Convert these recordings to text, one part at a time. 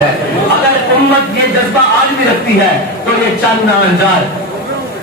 اگر امت یہ جذبہ آج بھی رکھتی ہے تو یہ چند انجار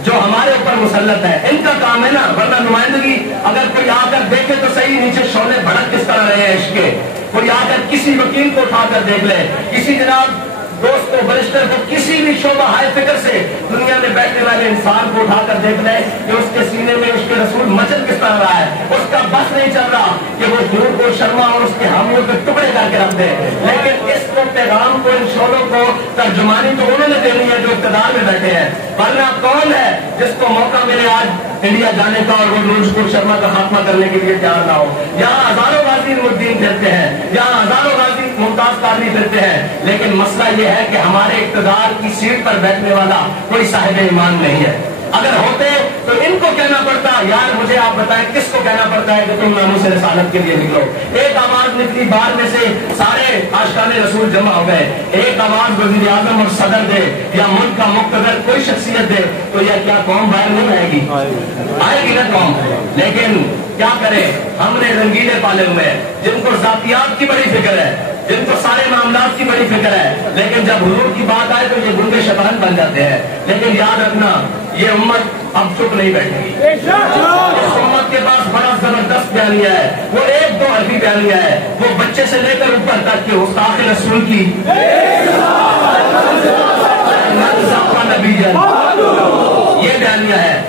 جو ہمارے اوپر مسلط ہے ان کا کام ہے نا، ورنہ نمائندگی اگر کوئی آ کر دیکھے تو صحیح نیچے شعلے بھڑک کس طرح رہے ہیں عشق کے، کوئی آ کر کسی وکیل کو اٹھا کر دیکھ لے، کسی جناب دوست کو برسٹر کو کسی بھی شعبہ ہائے فکر سے دنیا میں بیٹھنے والے انسان کو اٹھا کر دیکھ لے کہ اس کے سینے میں عشق رسول مچل کس طرح رہا ہے، اس کا بس نہیں چل رہا کہ وہ جھوٹ کو شرما اور اس کے حامیوں کے ٹکڑے کر کے رکھ دے، لیکن اس کو پیغام کو ان شعلوں کو ترجمانی تو انہوں نے دینی ہے جو اقتدار میں بیٹھے ہیں، ورنہ کون ہے جس کو موقع ملے آج انڈیا جانے کا اور وہ نور شرما کا خاتمہ کرنے کے لیے تیار نہ ہو؟ یہاں ہزاروں غازی نورالدین پھرتے ہیں، یہاں ہزاروں غازی ممتاز قادری پھرتے ہیں، لیکن مسئلہ یہ ہے کہ ہمارے اقتدار کی سیٹ پر بیٹھنے والا کوئی صاحب ایمان نہیں ہے۔ اگر ہوتے تو ان کو کہنا پڑتا، یار مجھے آپ بتائیں کس کو کہنا پڑتا ہے کہ تم ناموس رسالت کے لیے نکلو؟ ایک آواز نکلی باہر میں سے، سارے عاشقان رسول جمع ہو گئے، ایک آواز وزیر اعظم اور صدر دے یا ملک کا مقتدر کوئی شخصیت دے تو یہ کیا قوم باہر نہیں آئے گی؟ آئے گی نا قوم۔ لیکن کیا کرے، ہم نے رنگیلے پالے ہوئے ہیں جن کو ذاتیات کی بڑی فکر ہے، جن کو سارے معاملات کی بڑی فکر ہے، لیکن جب حضور کی بات آئے تو یہ گنگے شیطان بن جاتے ہیں۔ لیکن یاد رکھنا یہ امت اب چپ نہیں بیٹھے گی، اس امت کے پاس بڑا زبردست بیانیہ ہے، وہ ایک دو حرفی بیانیہ ہے، وہ بچے سے لے کر اوپر تک کہ گستاخ رسول کی یہ بیانیہ ہے۔